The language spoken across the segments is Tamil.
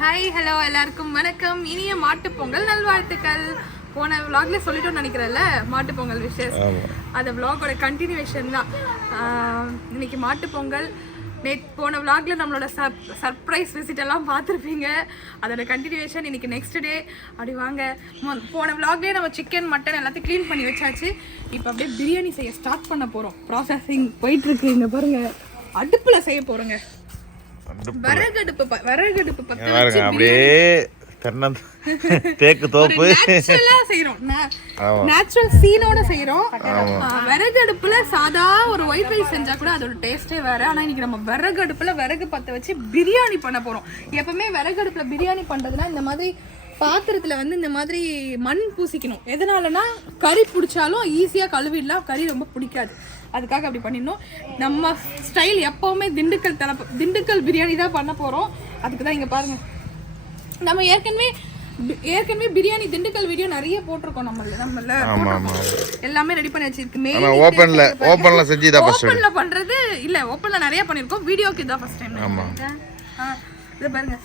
ஹாய் ஹலோ எல்லாருக்கும் வணக்கம். இனிய மாட்டுப் பொங்கல் நல்வாழ்த்துக்கள். போன vlogல சொல்லிட்டோம்னு நினைக்கிறேன்ல மாட்டுப் பொங்கல் விஷஸ் அந்த vlogோட கண்டினியூவேஷன் தான். இன்னைக்கு மாட்டுப் பொங்கல். நேத் போன vlogல நம்மளோட சப் சர்ப்ரைஸ் விசிட் எல்லாம் பார்த்துருப்பீங்க. அதோட கண்டினியூவேஷன் இன்னைக்கு நெக்ஸ்ட் டே அப்படி வாங்க. போன vlogலயே நம்ம சிக்கன் மட்டன் எல்லாத்தையும் க்ளீன் பண்ணி வச்சாச்சு. இப்போ அப்படியே பிரியாணி செய்ய ஸ்டார்ட் பண்ண போகிறோம் ப்ராசஸிங் போயிட்டு இருக்கு இங்க பாருங்க. அடுப்பில் செய்ய போகிறோங்க அப்படியே தென்னம் தேக்கு தோப்பு. நேச்சுரலா சீனோட செய்றோம். ஆ, விறகடுப்புல சாதா ஒரு ஒயிட் ரைஸ் செஞ்சா கூட அதோட டேஸ்டே வேற. ஆனா இன்னைக்கு நம்ம விறகடுப்புல விறகு பத்த வச்சு பிரியாணி பண்ண போறோம். எப்பவுமே விறகடுப்புல பிரியாணி பண்றதுனா இந்த மாதிரி பாத்திரத்துல வந்து இந்த மாதிரி மண் பூசிக்கணும். எதனாலனா கறி பிடிச்சாலும் ஈஸியா கழுவிடலாம். கறி ரொம்ப பிடிக்காது. அதுக்காக அப்படி பண்ணிடணும். நம்ம ஸ்டைல் எப்பவுமே திண்டுக்கல் தலை திண்டுக்கல் பிரியாணி தான் பண்ண போறோம். அதுக்கு தான் இங்க பாருங்க. நம்ம ஏற்கனவே ஏற்கனவே பிரியாணி திண்டுக்கல் வீடியோ நிறைய போட்டிருக்கோம் நம்மள நம்மள எல்லாமே ரெடி பண்ணி வச்சிருக்கு. ஆனா ஓப்பன்ல ஓப்பன்ல செஞ்சு இதான் ஃபர்ஸ்ட் ஓப்பன்ல பண்றது இல்ல ஓப்பன்ல நிறைய பண்ணிருக்கோம். வீடியோக்கு இதான் ஃபர்ஸ்ட் டைம் ஆமா. இது பாருங்க.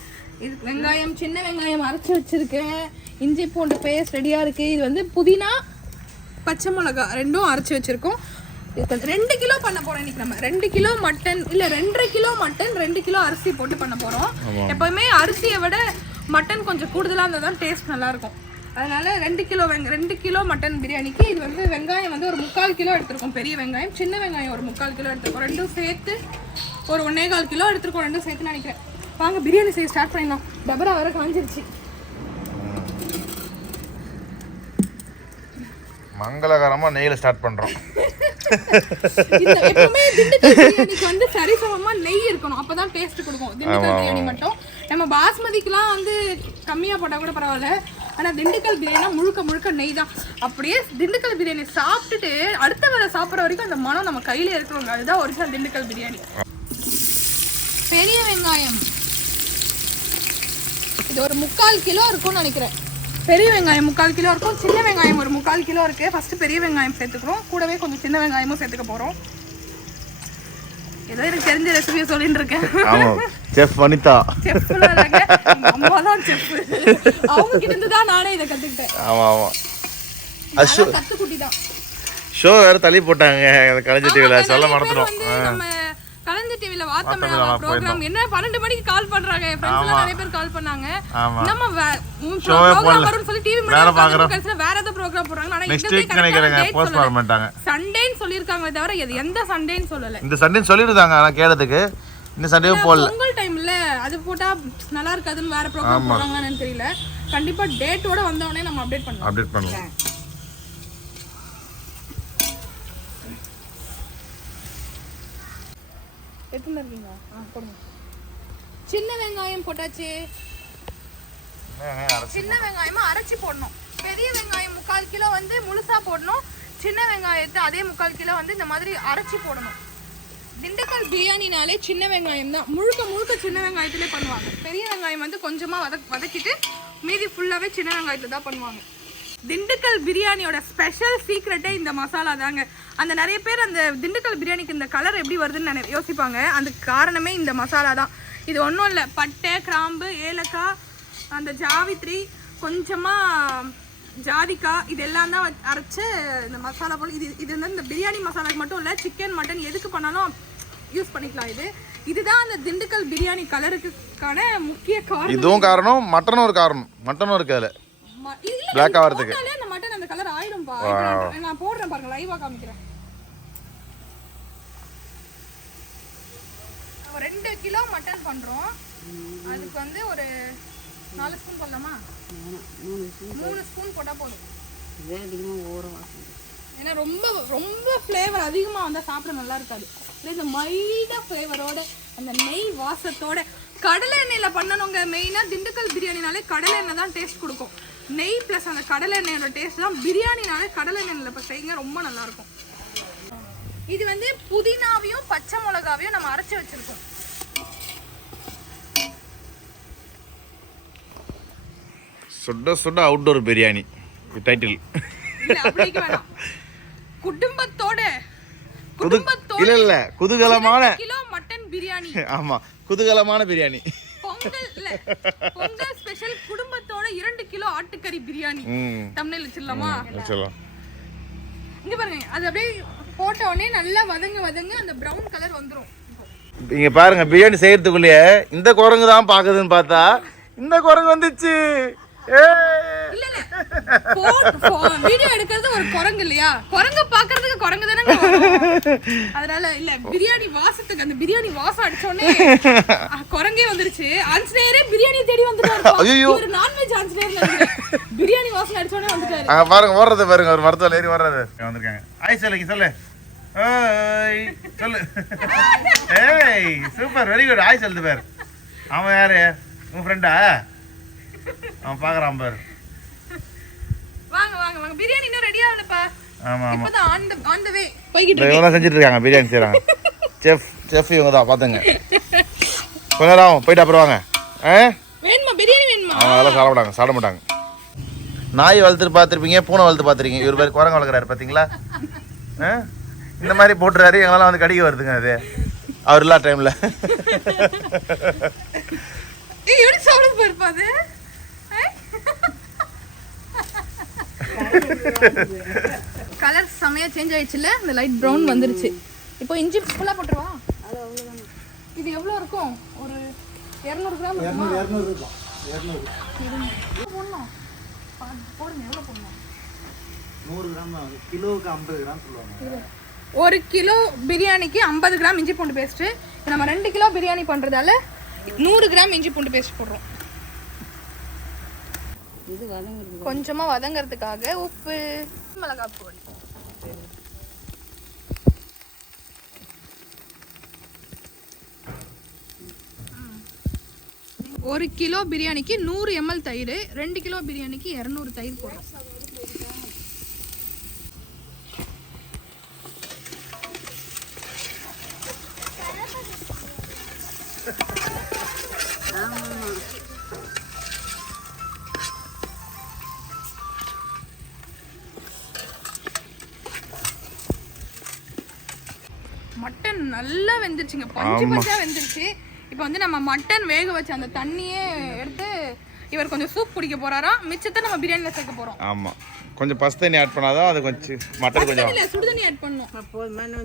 இது வெங்காயம் சின்ன வெங்காயம் அரைச்சு வச்சிருக்கேன். இஞ்சி பூண்டு பேஸ்ட் ரெடியா இருக்கு. இது வந்து புதினா பச்சை மிளகா ரெண்டும் அரைச்சு வச்சிருக்கோம். இது ரெண்டு கிலோ பண்ண போறோம் இன்னைக்கு நம்ம. ரெண்டு கிலோ மட்டன் இல்ல ரெண்டரை கிலோ மட்டன் ரெண்டு கிலோ அரிசி போட்டு பண்ண போறோம். எப்பவுமே அரிசியை விட மட்டன் கொஞ்சம் கூடுதலா இருந்தா தான் டேஸ்ட் நல்லா இருக்கும். அதனால ரெண்டு கிலோ வெங்க ரெண்டு கிலோ மட்டன் பிரியாணிக்கு இது வந்து வெங்காயம் வந்து ஒரு முக்கால் கிலோ எடுத்திருக்கோம் பெரிய வெங்காயம். சின்ன வெங்காயம் ஒரு முக்கால் கிலோ எடுத்திருக்கோம். ரெண்டும் சேர்த்து ஒரு ஒன்னே கால் கிலோ எடுத்திருக்கோம் ரெண்டும் சேர்த்து நினைக்கிறேன். வாங்க பிரியாணி செய்ய ஸ்டார்ட் பண்ணிடலாம். டபரா வர காஞ்சிருச்சு. மங்களகரமா நெய்ல ஸ்டார்ட் இந்த எப்பவுமே திண்டுக்கல் பிரியாணிக்கு வந்து சரிசமமா நெய் இருக்கணும். அப்பதான் டேஸ்ட் கொடுக்கும். திண்டுக்கல் பிரியாணி மட்டும். நம்ம பாஸ்மதிக்குலாம் வந்து கம்மியா போட்டா கூட பரவாயில்ல. ஆனா திண்டுக்கல் பிரியாணி முழுக்க முழுக்க நெய் தான் அப்படியே திண்டுக்கல் பிரியாணி சாப்பிட்டுட்டு அடுத்த வேலை சாப்பிட்ற வரைக்கும் அந்த மனம் நம்ம கையில இருக்கிறவங்க அதுதான் ஒரிஜினல் திண்டுக்கல் பிரியாணி. பெரிய வெங்காயம். இது ஒரு முக்கால் கிலோ இருக்கும்னு நினைக்கிறேன். பெரிய வெங்காயம் முக்கால் கிலோ இருக்கும். சின்ன வெங்காயம் ஒரு முக்கால் கிலோ இருக்கு. ஃபர்ஸ்ட் பெரிய வெங்காயம் சேர்த்துக்கிறோம். கூடவே கொஞ்சம் சின்ன வெங்காயமும் சேர்த்துக்க போறோம். ஏதோ எனக்கு தெரிஞ்ச ரெசிபியை சொல்லிட்டு இருக்கேன். செஃப் வனிதா. செஃப் அம்மா தான் செஃப் அவங்க கிட்ட இருந்து தான் நானே இதை கத்துக்கிட்டேன். ஆமா ஆமா. அது ஷோ கத்துக்குட்டி தான் ஷோ வேற தள்ளி போட்டாங்க. கலைஞர் டிவில சொல்ல மறந்துடும் டிவில வாத்தமிழா ப்ரோக்ராம் என்ன? பன்னெண்டு மணிக்கு கால் பண்றாங்க. என் ஃப்ரெண்ட்ஸ் எல்லாம் நிறைய பேர் கால் பண்ணாங்க. நம்ம ப்ரோக்ராம். வரும்னு சொல்லி டிவி வேற ஏதோ ப்ரோக்ராம் போடுறாங்க. ஆனா நெக்ஸ்ட் இந்த வீக் நினைக்கிறேங்க. போஸ்ட் பண்ண மாட்டாங்க சண்டேன்னு சொல்லிருக்காங்களே தவிர இது எந்த சண்டேன்னு சொல்லல. இந்த சண்டே சொல்லிருந்தாங்க ஆனா கேட்டதுக்கு இந்த சண்டேவும் போடல. பொங்கல் டைம்ல அது போட்டா நல்லா இருக்காதுன்னு வேற ப்ரோக்ராம் போடுறாங்கன்னு தெரியல. கண்டிப்பா டேட்டோட வந்தவொடனே நம்ம அப்டேட் பண்ணலாம் அப்டேட் பண்ணலாம் எத்தனை இருக்கீங்க? ஆ போடுங்க. சின்ன வெங்காயம் போட்டாச்சு. சின்ன வெங்காயமா அரைச்சி போடணும். பெரிய வெங்காயம் முக்கால் கிலோ வந்து முழுசா போடணும். சின்ன வெங்காயத்தை அதே முக்கால் கிலோ வந்து இந்த மாதிரி அரைச்சி போடணும். திண்டுக்கல் பிரியாணினாலே சின்ன வெங்காயம் தான். முழுக்க முழுக்க சின்ன வெங்காயத்திலே பண்ணுவாங்க. பெரிய வெங்காயம் வந்து கொஞ்சமா வதக் வதக்கிட்டு மீதி ஃபுல்லாவே சின்ன வெங்காயத்துல தான் பண்ணுவாங்க. திண்டுக்கல் பிரியாணியோட ஸ்பெஷல் சீக்ரெட்டே இந்த மசாலா தாங்க. அந்த நிறைய பேர் அந்த திண்டுக்கல் பிரியாணிக்கு இந்த கலர் எப்படி வருதுன்னு நினை- யோசிப்பாங்க. அதுக்கு காரணமே இந்த மசாலா தான். இது ஒன்றும் இல்லை. பட்டை கிராம்பு ஏலக்காய் அந்த ஜாவித்ரி கொஞ்சமாக ஜாதிக்காய் இது எல்லாம் தான் அரைச்சு இந்த மசாலா போல் இது இது வந்து இந்த பிரியாணி மசாலாக்கு மட்டும் இல்லை சிக்கன் மட்டன் எதுக்கு பண்ணாலும் யூஸ் பண்ணிக்கலாம் இது. இதுதான் அந்த திண்டுக்கல் பிரியாணி கலருக்கான முக்கிய காரணம். இதுவும் காரணம் மட்டனும் ஒரு காரணம். மட்டனும் இருக்கு அதுல ம- இல்ல, கலர் ஆயிடும்பா. இப்ப நான் போடுறேன் பாருங்க லைவா காமிக்கிறேன். ரெண்டு கிலோ மட்டன் பண்றோம். அதுக்கு வந்து ஒரு நாலு ஸ்பூன் போடலாமா? மூணு ஸ்பூன் போட்டா போதும். அதிகமாக ஏன்னா ரொம்ப ரொம்ப ஃப்ளேவர் அதிகமா வந்தா சாப்பிட நல்லா இருக்காது. இந்த மைல்டா ஃப்ளேவரோட அந்த நெய் வாசத்தோட கடலை எண்ணெயில பண்ணணுங்க மெயினா திண்டுக்கல் பிரியாணினாலே கடலை எண்ணெய் தான் டேஸ்ட் கொடுக்கும். நெய் ப்ளஸ் அந்த கடலை எண்ணெயோட டேஸ்ட் தான் பிரியாணினாலே கடலை எண்ணெயில இப்போ செய்யுங்க ரொம்ப நல்லா இருக்கும் இது வந்து புதினாவையும் பச்சை மிளகாவையும் நம்ம அரைச்சு வச்சிருக்கோம். சுட சுட அவுட்டோர் பிரியாணி டைட்டில் குடும்பத்தோட குடும்பத்தோட இல்ல இல்ல குதூகலமான கிலோ மட்டன் பிரியாணி. ஆமா குதூகலமான பிரியாணி. பொங்கல் இல்ல பொங்கல் ஸ்பெஷல் குடும்பத்தோட இரண்டு கிலோ ஆட்டுக்கறி பிரியாணி. தமிழில் வச்சிடலாமா? இங்க பாருங்க அது அப்படியே போட்ட உடனே நல்லா வதங்க வதங்க அந்த பிரவுன் கலர் வந்துரும். இங்க பாருங்க பிரியாணி செய்யறதுக்குள்ளேயே இந்த குரங்கு தான் பாக்குதுன்னு பார்த்தா இந்த குரங்கு வந்துச்சு. வீடியோ எடுக்கிறது ஒரு குரங்கு இல்லையா? குரங்க பாக்குறதுக்கு குரங்கு தானே அதனால இல்ல பிரியாணி வாசத்துக்கு அந்த பிரியாணி வாசம் அடிச்ச உடனே அஹ், குரங்கே வந்துருச்சு. ஆஞ்சநேயரே பிரியாணி தேடி வந்துட்டாரு பிரியாணி வாசம் அடிச்ச உடனே வந்துட்டாரு. அங்க பாருங்க ஓடுறது பாருங்க ஒரு மரத்துல ஏறி வர்றாரு வந்திருக்காங்க. ஆய் சொல்லுங்க சொல்லு. ஏய் சொல்லு. ஏய் சூப்பர் வெரி குட் ஆய் சொல்லுது பாரு. அவன் யாரு? உன் ஃப்ரெண்டா அவன் பாக்குறான் பாரு. வாங்க வாங்க வாங்க. பிரியாணி இன்னும் ரெடி ஆகலப்பா ஆமா ஆமா. இப்பதான் ஆன் த ஆன் த வே போய்கிட்டு இந்த இவங்க தான் செஞ்சுட்டு இருக்காங்க பிரியாணி செய்றாங்க. செஃப் செஃப் இவங்க தான் பாத்துங்க. கொஞ்ச நேரம் போயிட்டு அப்புறம் வாங்க. ஆ? பிரியாணி வேணுமா? அவங்க அதெல்லாம் சாப்பிட மாட்டாங்க சாப்பிட மாட்டாங்க. நாய் வளர்த்துட்டு பார்த்துருப்பீங்க பூனை வளர்த்து பார்த்துருக்கீங்க. இவர் பேர் குரங்கு வளர்க்குறாரு பார்த்தீங்களா? ஆ? இந்த மாதிரி போட்டுறாரு எங்களால் வந்து கடிக்க வருதுங்க அது. அவர் இல்லா டைமில் ஏய் எப்படி சாப்பிட போயிருப்பா அது? கலர் செமையா சேஞ்ச் ஆயிடுச்சுல இந்த லைட் ப்ரௌன் வந்துருச்சு. இப்போ இஞ்சி ஃபுல்லாக போட்டுருவா? இது எவ்வளோ இருக்கும்? ஒரு இரநூறு கிராம் இருக்குமா. ஒரு கிலோ பிரியாணிக்கு ஐம்பது கிராம் இஞ்சி பூண்டு பேஸ்ட்டு நம்ம ரெண்டு கிலோ பிரியாணி பண்ணுறதால நூறு கிராம் இஞ்சி பூண்டு பேஸ்ட் போடுறோம். கொஞ்சமாக வதங்கறதுக்காக உப்பு மிளகாய் பொடி. ஒரு கிலோ பிரியாணிக்கு நூறு எம்எல் தயிர் ரெண்டு கிலோ பிரியாணிக்கு இரநூறு தயிர் போடுறோம். மட்டன் நல்லா வெந்துருச்சுங்க. பஞ்சு பஞ்சா வெந்துருச்சு. இப்போ வந்து நம்ம மட்டன் வேக வச்ச அந்த தண்ணியே எடுத்து இவர் கொஞ்சம் சூப் குடிக்க போறாராம் மிச்சத்தை நம்ம பிரியாணில சேர்க்க போறோம். ஆமாம் கொஞ்சம் பசு தண்ணி ஆட் பண்ணாதான் அது கொஞ்சம் மட்டன் கொஞ்சம் இல்ல சுடு தண்ணி ஆட் பண்ணணும் போதுமான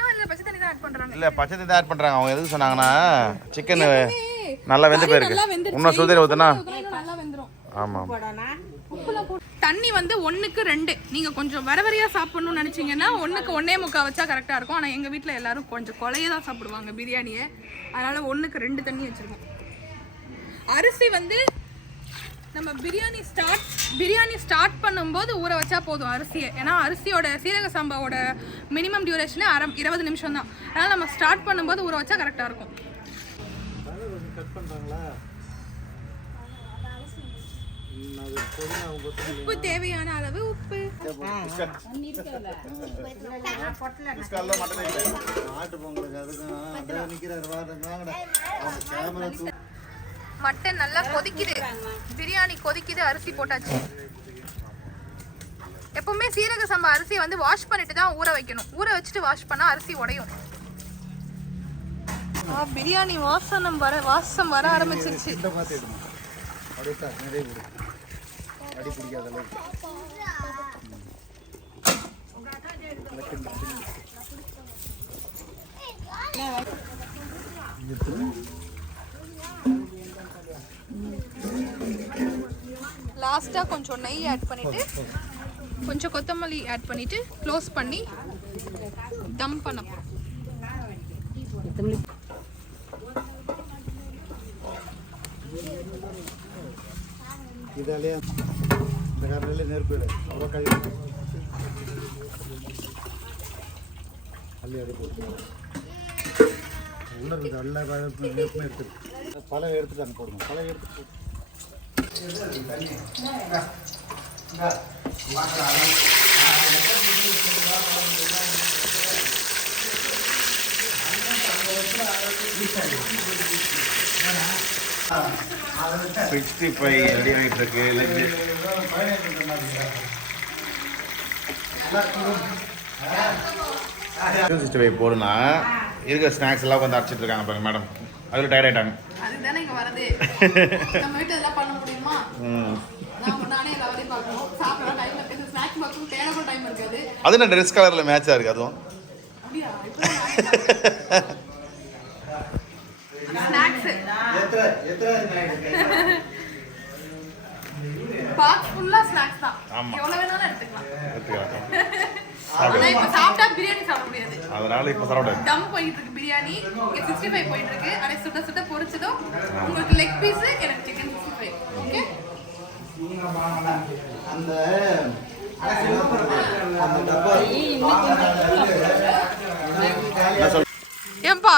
ஆ இல்ல பச்சை தண்ணி தான் ஆட் பண்றாங்க. இல்லை பச்சை தண்ணி ஆட் பண்ணுறாங்க அவங்க எதுக்கு சொன்னாங்கன்னா சிக்கன் நல்லா வெந்து போயிருக்கு. இன்னும் சுடுதண்ணி ஊற்றுனா ஊத்துனா? நல்லா வெந்துரும். போட்டு தண்ணி வந்து ஒன்றுக்கு ரெண்டு. நீங்கள் கொஞ்சம் வர வரையா சாப்பிடணும்னு நினைச்சீங்கன்னா ஒன்றுக்கு ஒன்னே முக்கா வச்சா கரெக்டாக இருக்கும். ஆனால் எங்கள் வீட்டில் எல்லோரும் கொஞ்சம் கொலைய தான் சாப்பிடுவாங்க பிரியாணியை. அதனால் ஒன்றுக்கு ரெண்டு தண்ணி வச்சிருக்கோம். அரிசி வந்து நம்ம பிரியாணி ஸ்டார்ட் பிரியாணி ஸ்டார்ட் பண்ணும்போது ஊற வச்சா போதும் அரிசியை. ஏன்னா அரிசியோட சீரக சாம்பாவோட மினிமம் டியூரேஷனே அரை இருபது நிமிஷம் தான் அதனால் நம்ம ஸ்டார்ட் பண்ணும்போது ஊற வச்சா கரெக்டாக இருக்கும். உப்பு தேவையான அளவு உப்பு. மட்டன் நல்லா கொதிக்குது. பிரியாணி கொதிக்குது அரிசி போட்டாச்சு. எப்பவுமே சீரக சம்பா அரிசியை வந்து வாஷ் பண்ணிட்டு தான் ஊற வைக்கணும். ஊற வச்சுட்டு வாஷ் பண்ணா அரிசி உடையும். பிரியாணி வாசனம் வர வாசம் வர ஆரம்பிச்சிருச்சு. அடி பிடிக்காத அளவுக்கு. லாஸ்டா கொஞ்சம் நெய் ஆட் பண்ணிட்டு கொஞ்சம் கொத்தமல்லி ஆட் பண்ணிட்டு க்ளோஸ் பண்ணி தம் பண்ண போறோம். இதாலே இந்த காரணத்திலே நெருப்பு ಕೈ ಅಲ್ಲಿ கழுவி அள்ளி அடி போட்டு உள்ள இருக்குது. எல்லா நெருப்புமே எடுத்துரு. பழம் எடுத்துட்டு அங்கே போடுங்க. பழம் எடுத்துட்டு சிக்ஸ்டி ஃபைவ் ரெடி ஆகிட்டு இருக்கு சிக்ஸ்டி ஃபைவ் போடுனா இருக்கிற ஸ்நாக்ஸ் எல்லாம் வந்து அடிச்சிட்டு இருக்காங்க பாருங்க மேடம் அதில் டயர்ட் இருக்காது. அது என்ன ட்ரெஸ் கலரில் மேட்சாக இருக்குது அதுவும் அப்படியா ஸ்நாக்ஸ் எத்தனை எத்தனை நாயுடு பாக்ஸ் ஃபுல்லா ஸ்நாக்ஸ் தான். ஆமா. எவ்வளவு வேணாலும் எடுத்துக்கலாம். எடுத்துக்கலாம். ஆனா இப்ப சாப்பிட்டா பிரியாணி சாப்பிட முடியாது. அதனால இப்போ சாப்பிட. போயிட்டு இருக்கு பிரியாணி. இங்க சிக்ஸ்டி ஃபைவ் போயிட்டு இருக்கு. அதை சுட சுட பொரிச்சதும் உங்களுக்கு லெக் பீஸ் எனக்கு சிக்கன் சிக்ஸ்டி ஃபைவ் ஓகே அந்த ஏன்பா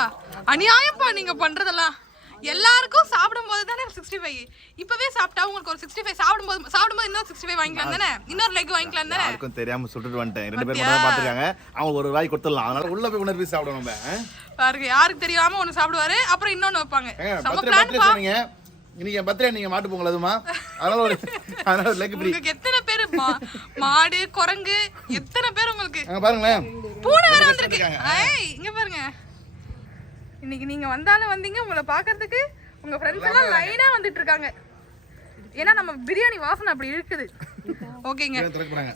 நீங்க பண்றதெல்லாம். எல்லாருக்கும் சாப்பிடும் போது தானே சிக்ஸ்டி ஃபைவ் இப்பவே சாப்பிட்டா உங்களுக்கு ஒரு சிக்ஸ்டி ஃபைவ் சாப்பிடும் போது சாப்பிடும் போது இன்னொரு சிக்ஸ்டி ஃபைவ் வாங்கிக்கலாம் தானே? இன்னொரு லெக் வாங்கிக்கலாம் தானே? யாருக்கும் தெரியாம சுட்டுட்டு வந்துட்டேன். ரெண்டு பேரும்? மட்டும் பார்த்துருக்காங்க அவங்க ஒரு வாய் கொடுத்துடலாம். அதனால உள்ள போய் உணர்வு சாப்பிடணும் நம்ம? பாருங்க யாருக்கு தெரியாம ஒண்ணு சாப்பிடுவாரு அப்புறம் இன்னொன்னு வைப்பாங்க. பிளான் சொன்னீங்க. இன்னைக்கு என் பர்த்டே நீங்க மாட்டு பொங்கல் அதுமா? அதனால ஒரு அதனால லெக் ஃப்ரீ உங்களுக்கு எத்தனை பேர்? மாடு குரங்கு எத்தனை பேர் உங்களுக்கு? அங்க பாருங்களேன். பூனை வேற வந்திருக்கு. ஏய் இங்க பாருங்க. இன்னைக்கு நீங்க வந்தாலும் வந்தீங்க உங்களை பார்க்கிறதுக்கு உங்க ஃப்ரெண்ட்ஸ் எல்லாம் லைனா வந்துட்டு இருக்காங்க ஏன்னா நம்ம பிரியாணி வாசனை அப்படி இருக்குது. ஓகேங்க.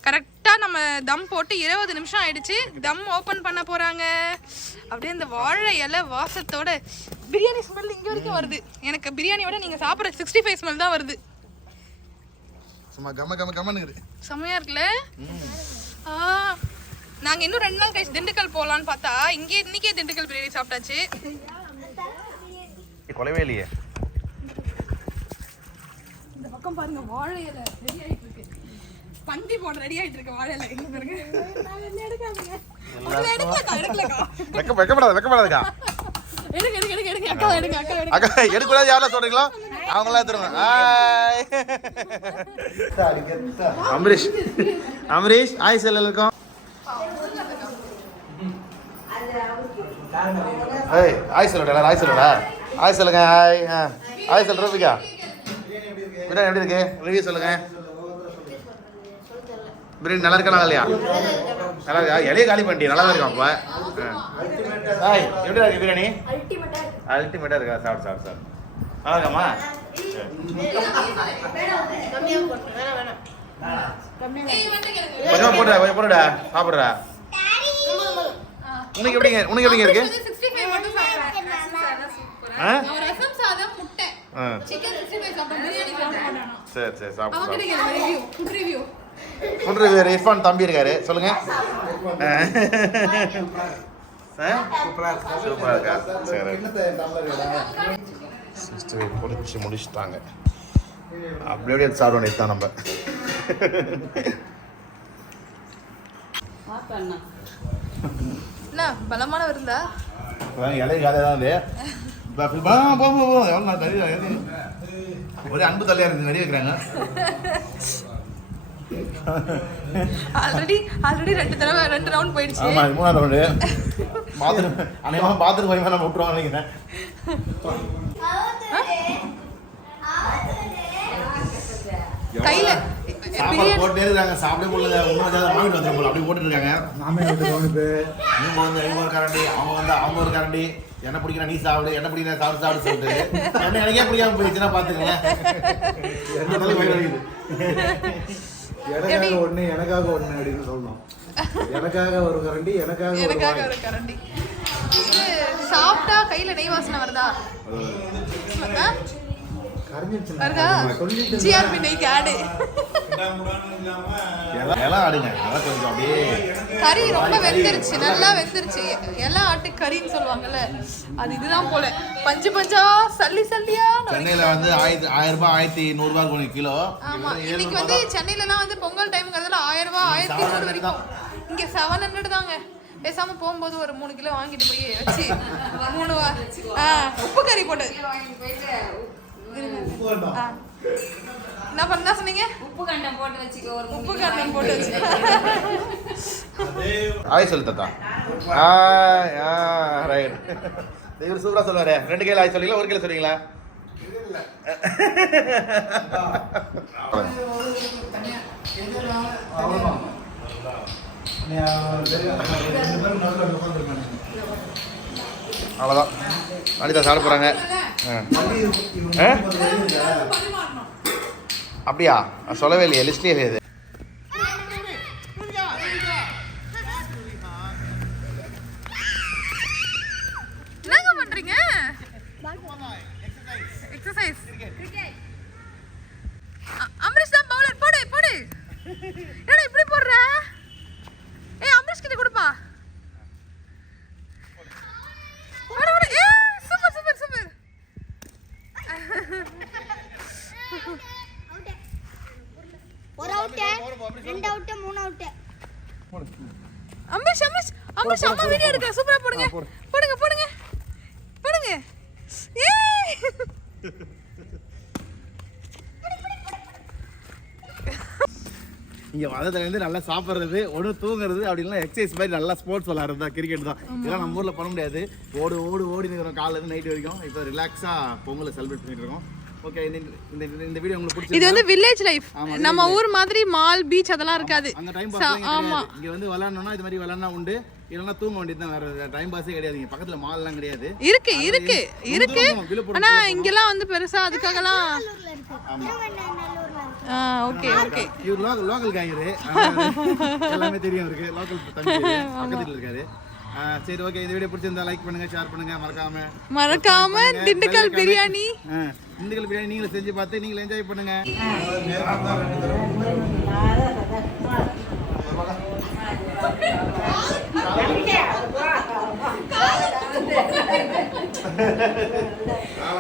கரெக்டா நம்ம தம் போட்டு இருபது நிமிஷம் ஆயிடுச்சு. தம் ஓபன் பண்ண போறாங்க. அப்படியே இந்த வாழை இலை வாசத்தோட பிரியாணி ஸ்மெல் இங்க வரைக்கும் வருது. எனக்கு பிரியாணி விட நீங்க சாப்பிடுற சிக்ஸ்டி ஃபைவ் ஸ்மெல் தான் வருது. சும்மா கம கம கமன்னு செம்மையா இருக்குல்ல? ஆ. நாங்க இன்னும் ரெண்டு நாள் கழிச்சு திண்டுக்கல் போலான்னு பார்த்தா இங்கே இன்னைக்கே திண்டுக்கல் பிரியாணி சாப்பிட்டாச்சு. கொலைவே இல்லையே இந்த பக்கம் பாருங்க வாழை இலை ரெடி ஆயிட்டு இருக்கு. பந்தி போட ரெடி ஆயிட்டு இருக்கு வாழை இலை. எங்க பாருங்க. நான் என்ன எடுக்காதீங்க உங்களை எடுக்கலக்கா. எடுக்கலக்கா வெக்க வெக்கப்படாத வெக்கப்படாதக்கா எடுங்க எடுங்க எடுங்க எடுங்க அக்கா எடுங்க அக்கா எடுங்க அக்கா எடுக்கூடாது யாரெல்லாம் சொல்றீங்களோ அவங்களாம் எடுத்துருங்க hi Amreesh Amreesh hi cell இருக்கும் ஏய் ஹாய் சொல்லுடா ஹாய் சொல்லுடா. ஹாய் சொல்லுங்க ஹாய் ஹாய் சொல் ரூபிகா. பிரியாணி எப்படி இருக்கு? ரிவ்யூ சொல்லுங்க. பிரியாணி நல்லா இருக்கா இல்லையா? நல்லா இருக்கா எளிய காலி பண்ணி நல்லா தான் அப்போ. ஹாய் எப்படி இருக்கு பிரியாணி? அல்டிமேட்டாக இருக்கா? சாப்பிடு சாப்பிடு சார் நல்லா இருக்காமா? கொஞ்சம் போடுறா கொஞ்சம் போடுடா சாப்பிடுறா உனக்கு எப்படிங்க உனக்கு எப்படிங்க இருக்கு? 65 மட்டும் சாப்பிடுறேன். ஆ? ரசம் சாதம் முட்டை. ஆ. சிக்கன் 65 சாப்பிட்டேன் பிரியாணி சாப்பிட மாட்டானா சரி சரி சாப்பிடு அவங்க சாப்பிடு. கிட்ட ரிவ்யூ ஃபுட் ரிவ்யூ சொல்றது வேறு இர்ஃபான் தம்பி இருக்காரு. சொல்லுங்க. சூப்பரா இருக்கா? சரி. சிக்ஸ்டி ஃபைவ் பொடிச்சு முடிச்சுட்டாங்க. அப்படி அப்படியே சாப்பிட வேண்டியது தான் நம்ம. பாப்பா என்ன பலமான விருந்தா? அதான் இலைய காலையாக தள்ளி ஒரே அன்பு தள்ளியாக இருந்து நிறைய வைக்கிறாங்க. ஆல்ரெடி ஆல்ரெடி ரெண்டு தடவை ரெண்டு ரவுண்ட் போயிடுச்சு. ஆமா மூணாவது ரவுண்டு பாத்ரூம் அநேகமாக பாத்ரூம் போய் நம்ம விட்டுருவாங்க நினைக்கிறேன். கையில. சாப்பாடு போட்டே இருக்காங்க. சாப்பிடவே முடியல. இன்னும் ஏதாவது வாங்கிட்டு வந்துடும் போல. அப்படி போட்டுட்டு இருக்காங்க. மாமியார் வீட்டுக்கு வந்து இவங்க வந்து இவங்க ஒரு கரண்டி அவங்க வந்து அவங்க ஒரு கரண்டி. என்ன பிடிக்கிற நீ சாப்பிடு என்ன பிடிக்கிற சாப்பிடு சாப்பிடு சொல்லிட்டு. என்ன எனக்கே பிடிக்காம போயிடுச்சுன்னா வலிக்குது. எனக்காக ஒண்ணு எனக்காக ஒண்ணு அப்படின்னு சொல்லணும் எனக்காக ஒரு கரண்டி எனக்காக ஒரு எனக்காக ஒரு கரண்டி. இது சாப்பிட்டா கையில நெய் வாசனை வருதா? கரைஞ்சிருச்சு வருதா? சொல்லிட்டு ஜிஆர்பி ஆடுங்க. கொஞ்சம் அப்படியே கறி ரொம்ப வெந்துருச்சு. நல்லா வெந்துருச்சு. எல்லாம் ஆட்டு கறின்னு சொல்லுவாங்கல்ல அது இதுதான் போல. பஞ்சு பஞ்சா சல்லி சல்லியா சென்னையில வந்து ஆயிரத்தி ஆயிரம் ரூபாய் ஆயிரத்தி கிலோ ஆமா. இன்னைக்கு வந்து சென்னையிலலாம் வந்து பொங்கல் டைம்ங்கிறதுல ஆயிரம் ரூபாய் ஆயிரத்தி நூறு வரைக்கும். இங்க செவன் ஹண்ட்ரட் தாங்க. பேசாம போகும்போது ஒரு மூணு கிலோ வாங்கிட்டு போய் வச்சு மூணு உப்பு கறி போட்டு. என்ன பண்ணா சொன்னீங்க? உப்பு கண்டம் போட்டு வச்சுக்கோ ஒரு உப்பு கண்டம் போட்டு வச்சு ஆய் சொல்லு தாத்தா. ஆய் ஆ ரைட் இவர் சூப்பரா சொல்லுவாரு. ரெண்டு கையில் ஆய் சொல்றீங்களா ஒரு கையில் சொல்றீங்களா? அவ்வளோதான் அனிதா சாப்பிட போகிறாங்க ஆ. அப்படியா? நான் சொல்லவே இல்லையே லிஸ்ட்லேயே இல்லையே இது என்னங்க பண்றீங்க எக்ஸசைஸ் அமரீஷ் தான் பவுலர் போடு போடு என்னடா இப்படி போடுற ஏய் அமரீஷ் கிட்ட கொடுப்பா போடு போடு ஏ சூப்பர் சூப்பர் சூப்பர் ஒரு அவுட்டு ரெண்டு அவுட்டு மூணு அவுட்டு அமரீஷ் அமரீஷ் அமரீஷ் அம்மா வீடியோ எடுக்க சூப்பரா போடுங்க. போடுங்க போடுங்க. போடுங்க. ஏய். இங்கே வந்ததுலேருந்து நல்லா சாப்பிட்றது ஒன்று தூங்குறது அப்படின்னா எக்ஸசைஸ் மாதிரி நல்லா ஸ்போர்ட்ஸ் விளாட்றது தான் கிரிக்கெட் தான். இதெல்லாம் நம்ம ஊரில் பண்ண முடியாது. ஓடு ஓடு ஓடி நிற்கிறோம் காலையிலேருந்து நைட் வரைக்கும். இப்போ ரிலாக்ஸாக பொங்கலை செலிப்ரேட் பண்ணிட்டு இருக்கோம். ஓகே இந்த இந்த வீடியோ உங்களுக்கு பிடிச்சி இது வந்து வில்லேஜ் லைஃப் நம்ம ஊர் மாதிரி மால் பீச் அதெல்லாம் இருக்காது. அங்கே டைம் பாஸ் ஆமா. இங்கே வந்து விளாட்ணுன்னா இது மாதிரி விளாட்னா உண்டு. இல்லைன்னா தூங்க வேண்டியது தான் வேறு டைம் பாஸே கிடையாது. இங்கே பக்கத்தில் மால்லாம் கிடையாது. இருக்கு இருக்கு இருக்கு. ஆனா இங்கெல்லாம் வந்து பெருசா அதுக்காகலாம் நல்லூர்ல இருக்கு. திருவண்ணாமலூர்ல இருக்கு ஆ ஓகே ஓகே இவர் லோக்கல் லோக்கல் காய்கறி எல்லாமே தெரியும் இருக்கு லோக்கல். பக்கத்துல இருக்காரு. சரி ஓகே இந்த வீடியோ பிடிச்சிருந்தா லைக் பண்ணுங்க ஷேர் பண்ணுங்க. மறக்காம மறக்காம திண்டுக்கல் பிரியாணி ஆ, திண்டுக்கல் பிரியாணி நீங்களும் செஞ்சு பார்த்து நீங்களும் என்ஜாய் பண்ணுங்க.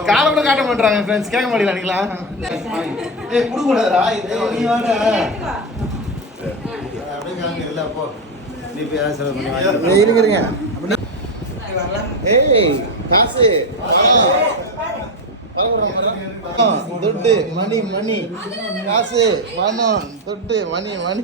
காலை கூட காட்ட மாட்டாங்க ஃப்ரெண்ட்ஸ் கேட்க மாட்டேங்கிறாங்களா ஏய் குடு கூடாதா இது நீ வாடா. அப்படியே காங்க இல்ல அப்போ நீ போய் யார் செலவு பண்ணி வாங்கி இருங்க. இருங்க ஏய் காசு. பணம், துட்டு மணி மணி. காசு பணம் துட்டு மணி மணி.